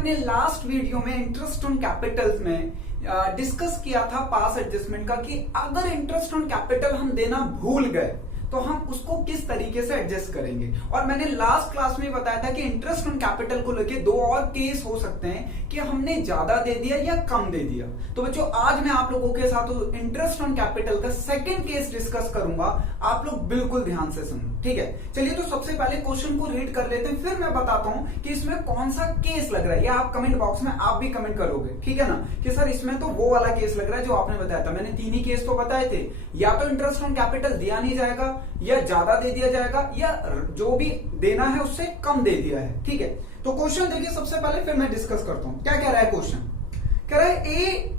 अपने last video में interest on Capitals में डिस्कस किया था पास एडजस्टमेंट का कि अगर इंटरेस्ट ऑन कैपिटल हम देना भूल गए तो हम उसको किस तरीके से एडजस्ट करेंगे। और मैंने लास्ट क्लास में बताया था कि इंटरेस्ट ऑन कैपिटल को लेके दो और केस हो सकते हैं कि हमने ज्यादा दे दिया या कम दे दिया। तो बच्चों आज मैं आप लोगों के साथ इंटरेस्ट ऑन कैपिटल का सेकंड केस डिस्कस करूंगा, आप लोग बिल्कुल ध्यान से सुनो, ठीक है। चलिए तो सबसे पहले क्वेश्चन को रीड कर लेते हैं, फिर मैं बताता हूं कि इसमें कौन सा केस लग रहा है, या आप कमेंट बॉक्स में आप भी कमेंट करोगे, ठीक है ना, कि सर इसमें तो वो वाला केस लग रहा है जो आपने बताया था। मैंने तीन ही केस तो बताए थे, या तो इंटरेस्ट ऑन कैपिटल दिया नहीं जाएगा, या ज्यादा दे दिया जाएगा, या जो भी देना है उससे कम दे दिया है, ठीक है। तो क्वेश्चन देखिए सबसे पहले, फिर मैं डिस्कस करता हूं क्या कह रहा है क्वेश्चन। कह रहा है A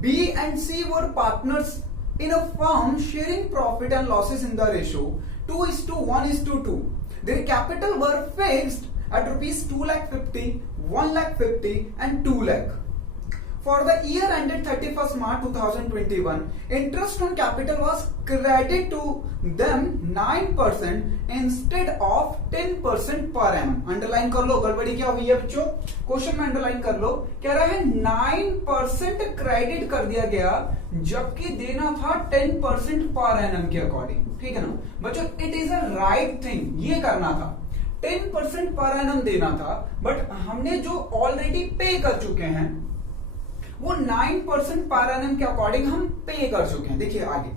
B and C were partners in a firm sharing profit and losses in the ratio 2:1:2. Their capital were fixed at rupees 2,50,000, 1,50,000 and 2 lakh. For the year ended 31st March 2021, interest on capital was credited to them 9% instead of 10% per annum. Underline कर लो, गड़बड़ी क्या हुई है बच्चों, question में underline कर लो। कह रहा है 9% क्रेडिट कर दिया गया जबकि देना था 10% पर एनम के अकॉर्डिंग, ठीक है ना बच्चों। It is a right thing, ये करना था, 10% पर एनम देना था, बट हमने जो ऑलरेडी पे कर चुके हैं वो 9% पर एनम के अकॉर्डिंग हम पे कर चुके हैं। देखिए आगे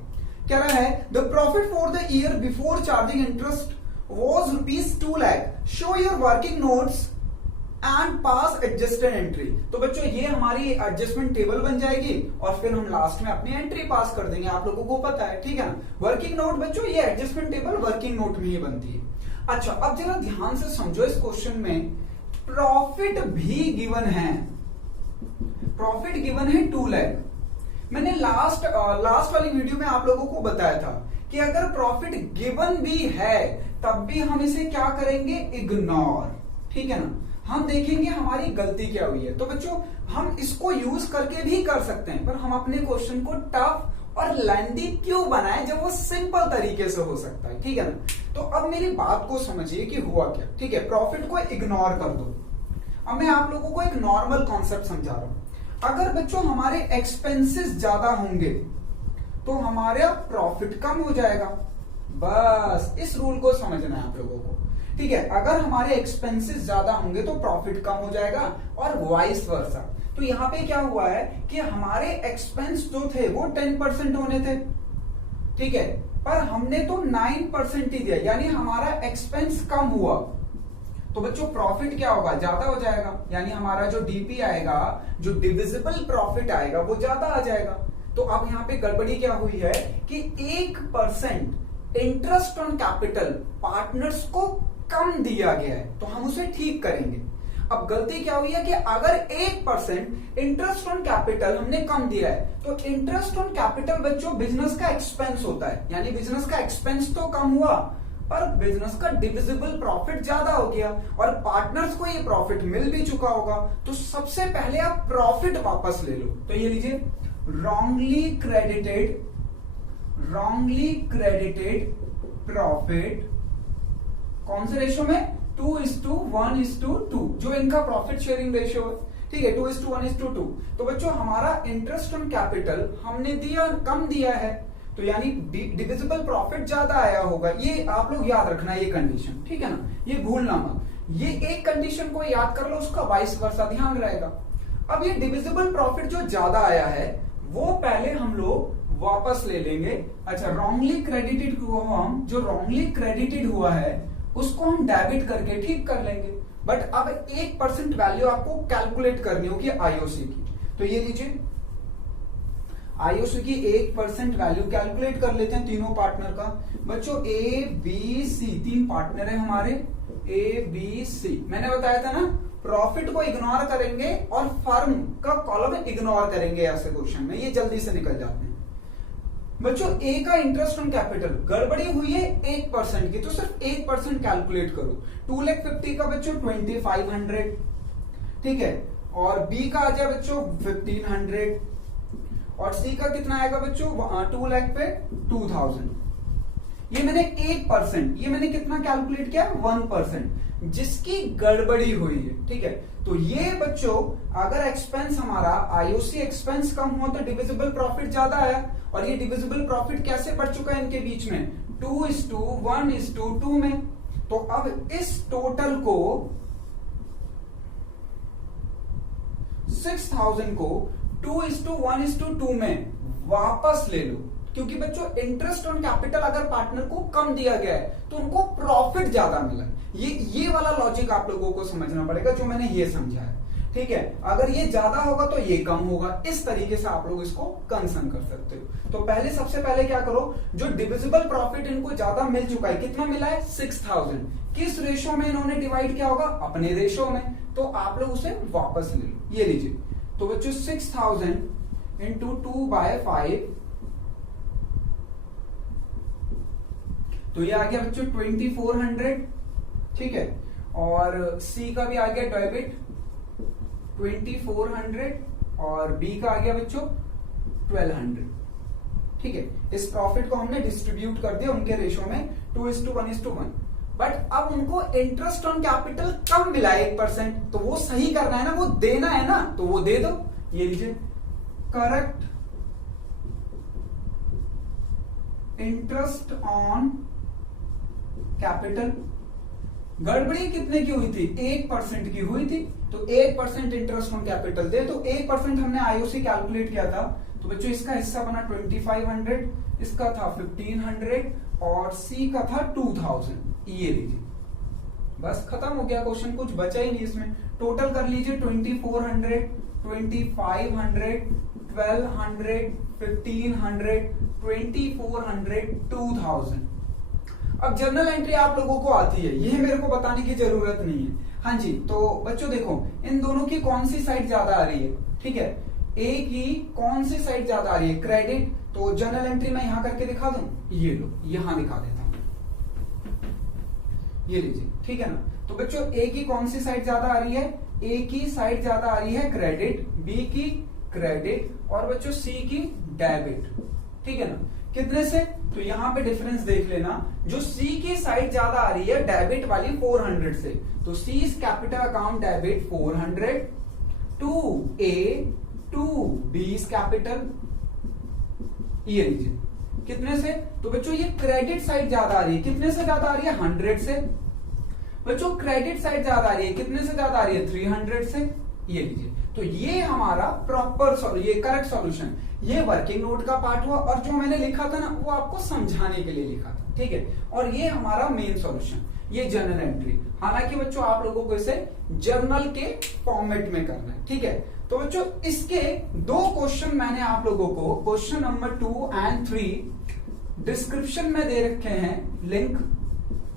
कह रहा है the profit for the year before charging interest was ₹2 lakh, show your working notes and pass adjusted entry. तो बच्चों ये हमारी एडजस्टमेंट टेबल बन जाएगी और फिर हम लास्ट में अपनी एंट्री पास कर देंगे, आप लोगों को पता है, ठीक है ना। वर्किंग नोट बच्चों ये एडजस्टमेंट टेबल वर्किंग नोट में ही बनती है। अच्छा अब जरा ध्यान से समझो, इस क्वेश्चन में प्रॉफिट भी गिवन है, प्रॉफिट गिवन है 2 लाख। मैंने लास्ट वाली वीडियो में आप लोगों को बताया था कि अगर प्रॉफिट गिवन भी है तब भी हम इसे क्या करेंगे, इग्नोर, ठीक है ना। हम देखेंगे हमारी गलती क्या हुई है। तो बच्चों हम इसको यूज करके भी कर सकते हैं, पर हम अपने क्वेश्चन को टफ और लेंथी क्यों बनाए जब वो सिंपल तरीके से हो सकता है, ठीक है ना। तो अब मेरी बात को समझिए कि हुआ क्या, ठीक है। प्रॉफिट को इग्नोर कर दो। अब मैं आप लोगों को एक नॉर्मल कॉन्सेप्ट समझा रहा हूं। अगर बच्चों हमारे एक्सपेंसेस ज्यादा होंगे तो हमारा प्रॉफिट कम हो जाएगा, बस इस रूल को समझना है आप लोगों को, ठीक है। अगर हमारे एक्सपेंसेस ज्यादा होंगे तो प्रॉफिट कम हो जाएगा और वाइस वर्सा। तो यहां पे क्या हुआ है कि हमारे एक्सपेंस जो थे वो 10% होने थे, ठीक है, पर हमने तो 9% ही दिया, यानी हमारा एक्सपेंस कम हुआ। तो बच्चों प्रॉफिट क्या होगा, ज्यादा हो जाएगा, यानी हमारा जो डीपी आएगा, जो डिविजिबल प्रॉफिट आएगा वो ज्यादा आ जाएगा। तो अब यहाँ पे गड़बड़ी क्या हुई है कि 1% इंटरेस्ट ऑन कैपिटल पार्टनर्स को कम दिया गया है, तो हम उसे ठीक करेंगे। अब गलती क्या हुई है कि अगर 1% इंटरेस्ट ऑन कैपिटल हमने कम दिया है तो इंटरेस्ट ऑन कैपिटल बच्चों बिजनेस का एक्सपेंस होता है, यानी बिजनेस का एक्सपेंस तो कम हुआ पर बिजनेस का डिविजिबल प्रॉफिट ज्यादा हो गया और पार्टनर्स को ये प्रॉफिट मिल भी चुका होगा। तो सबसे पहले आप प्रॉफिट वापस ले लो। तो ये लीजिए रॉन्गली क्रेडिटेड प्रॉफिट कौन से रेशियो में, 2:1:2, जो इनका प्रॉफिट शेयरिंग रेशियो है, ठीक है, 2:1:2। तो बच्चों हमारा इंटरेस्ट ऑन कैपिटल हमने दिया, कम दिया है, तो यानी डिविजिबल प्रॉफिट ज्यादा आया होगा। ये आप लोग याद रखना, ये कंडीशन, ठीक है ना, ये भूलना मत। ये एक कंडीशन को याद कर लो, उसका वाइस वर्सा ध्यान रहेगा। अब ये डिविजिबल प्रॉफिट जो ज्यादा आया है वो पहले हम लोग वापस ले लेंगे। अच्छा रॉन्गली क्रेडिटेड हुआ, हम जो रॉन्गली क्रेडिटेड हुआ है उसको हम डेबिट करके ठीक कर लेंगे। बट अब 1% वैल्यू आपको कैलकुलेट करनी होगी आईओसी की। तो ये लीजिए आईओसी की 1% वैल्यू कैलकुलेट कर लेते हैं तीनों पार्टनर का। बच्चों ए बी सी, 3 पार्टनर है हमारे, ए बी सी। मैंने बताया था ना प्रॉफिट को इग्नोर करेंगे और फर्म का कॉलम इग्नोर करेंगे, ऐसे क्वेश्चन में ये जल्दी से निकल जाते हैं। बच्चों ए का इंटरेस्ट ऑन कैपिटल गड़बड़ी हुई है 1% की, तो सिर्फ 1% कैलकुलेट करो। 2,50,000 का बच्चों 2,500, ठीक है, और बी का आ जाए बच्चों 1,500 और सी का कितना आएगा बच्चों 2 लाख पे 2,000। ये मैंने 1%, ये मैंने कितना कैलकुलेट किया 1%, जिसकी गड़बड़ी हुई है। ठीक है, तो ये बच्चों अगर एक्सपेंस हमारा आईओसी एक्सपेंस कम हुआ तो डिविजिबल प्रॉफिट ज्यादा आया, और ये डिविजिबल प्रॉफिट कैसे बढ़ चुका है इनके बीच में 2:1:2 में। तो अब इस टोटल को 6000 को 2:1:2 में वापस ले लो, क्योंकि बच्चों इंटरेस्ट ऑन कैपिटल अगर पार्टनर को कम दिया गया है तो उनको प्रॉफिट ज्यादा मिला। ये वाला लॉजिक आप लोगों को समझना पड़ेगा जो मैंने ये समझा है। ठीक है, अगर ये ज्यादा होगा तो ये कम होगा, इस तरीके से आप लोग इसको कंसर्न कर सकते हो। तो पहले सबसे पहले क्या करो, जो डिविजिबल प्रॉफिट इनको ज्यादा मिल चुका है, कितना मिला है 6000, किस रेशो में इन्होंने डिवाइड किया होगा, अपने रेशो में, तो आप लोग उसे वापस ले लो। ये लीजिए, तो बच्चों 6000 इंटू 2/5, तो ये आ गया बच्चों 2400। ठीक है, और सी का भी आ गया डेबिट 2400, और बी का आ गया बच्चों 1200। ठीक है, इस प्रॉफिट को हमने डिस्ट्रीब्यूट कर दिया उनके रेशो में 2:1:1। बट अब उनको इंटरेस्ट ऑन कैपिटल कम मिला है 1%, तो वो सही करना है ना, वो देना है ना, तो वो दे दो। ये लीजिए, करेक्ट इंटरेस्ट ऑन कैपिटल। गड़बड़ी कितने की हुई थी, 1% की हुई थी, तो 1% इंटरेस्ट ऑन कैपिटल दे। तो 1% हमने आईओसी कैलकुलेट किया था, तो बच्चों इसका हिस्सा बना 2500, इसका था 1500, और सी का था 2000। ये लीजिए, बस खत्म हो गया क्वेश्चन, कुछ बचा ही नहीं इसमें। टोटल कर लीजिए 2400, 2500, 1200, 1500, 2400, 2000। अब जर्नल एंट्री आप लोगों को आती है, यह मेरे को बताने की जरूरत नहीं है। हाँ जी, तो बच्चों देखो इन दोनों की कौन सी साइड ज्यादा आ रही है। ठीक है, ए की कौन सी साइड ज्यादा आ रही है, क्रेडिट। तो जर्नल एंट्री मैं यहां करके दिखा दूं, ये लो यहां दिखा देता हूं, ये लीजिए। ठीक है ना, तो बच्चों ए की कौन सी साइड ज्यादा आ रही है, ए की साइड ज्यादा आ रही है क्रेडिट, बी की क्रेडिट, और बच्चों सी की डेबिट। ठीक है ना, कितने से, तो यहां पे डिफरेंस देख लेना, जो सी की साइड ज्यादा आ रही है डेबिट वाली 400 से, तो C capital account debit 400 to A to B capital. ये लीजिए, कितने से, तो बच्चों ये क्रेडिट साइड ज्यादा आ रही है, कितने से ज्यादा आ रही है 100 से। बच्चों क्रेडिट साइड ज्यादा आ रही है, कितने से ज्यादा आ रही है 300 से। ये लीजिए, तो ये हमारा प्रॉपर ये करेक्ट सॉल्यूशन। ये वर्किंग नोट का पार्ट हुआ, और जो मैंने लिखा था ना वो आपको समझाने के लिए लिखा था। ठीक है, और ये हमारा मेन सॉल्यूशन, ये जर्नल एंट्री। हालांकि बच्चों आप लोगों को इसे जर्नल के फॉर्मेट में करना है। ठीक है, तो बच्चों इसके 2 क्वेश्चन मैंने आप लोगों को, क्वेश्चन नंबर 2 और 3 डिस्क्रिप्शन में दे रखे हैं, लिंक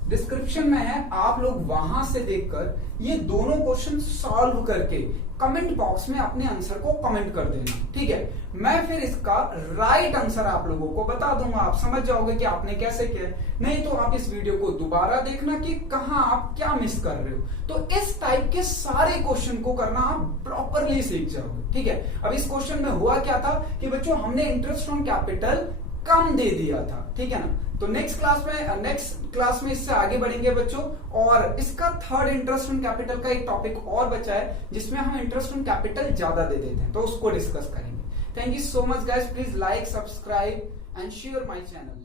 डिस्क्रिप्शन में है, आप लोग वहां से देखकर ये दोनों क्वेश्चन सॉल्व करके कमेंट बॉक्स में अपने आंसर को कमेंट कर देना। ठीक है, मैं फिर इसका राइट आंसर आप लोगों को बता दूंगा, आप समझ जाओगे कि आपने कैसे किया। नहीं तो आप इस वीडियो को दोबारा देखना कि कहां आप क्या मिस कर रहे हो। तो इस टाइप के सारे क्वेश्चन को करना आप प्रॉपरली सीख जाओगे। ठीक है, अब इस क्वेश्चन में हुआ क्या था कि बच्चों हमने इंटरेस्ट ऑन कैपिटल कम दे दिया था। ठीक है ना, तो नेक्स्ट क्लास में इससे आगे बढ़ेंगे बच्चों, और इसका थर्ड इंटरेस्ट ऑन कैपिटल का एक टॉपिक और बचा है जिसमें हम इंटरेस्ट ऑन कैपिटल ज्यादा दे देते हैं, तो उसको डिस्कस करेंगे। Thank you so much guys, please like, subscribe and share my channel.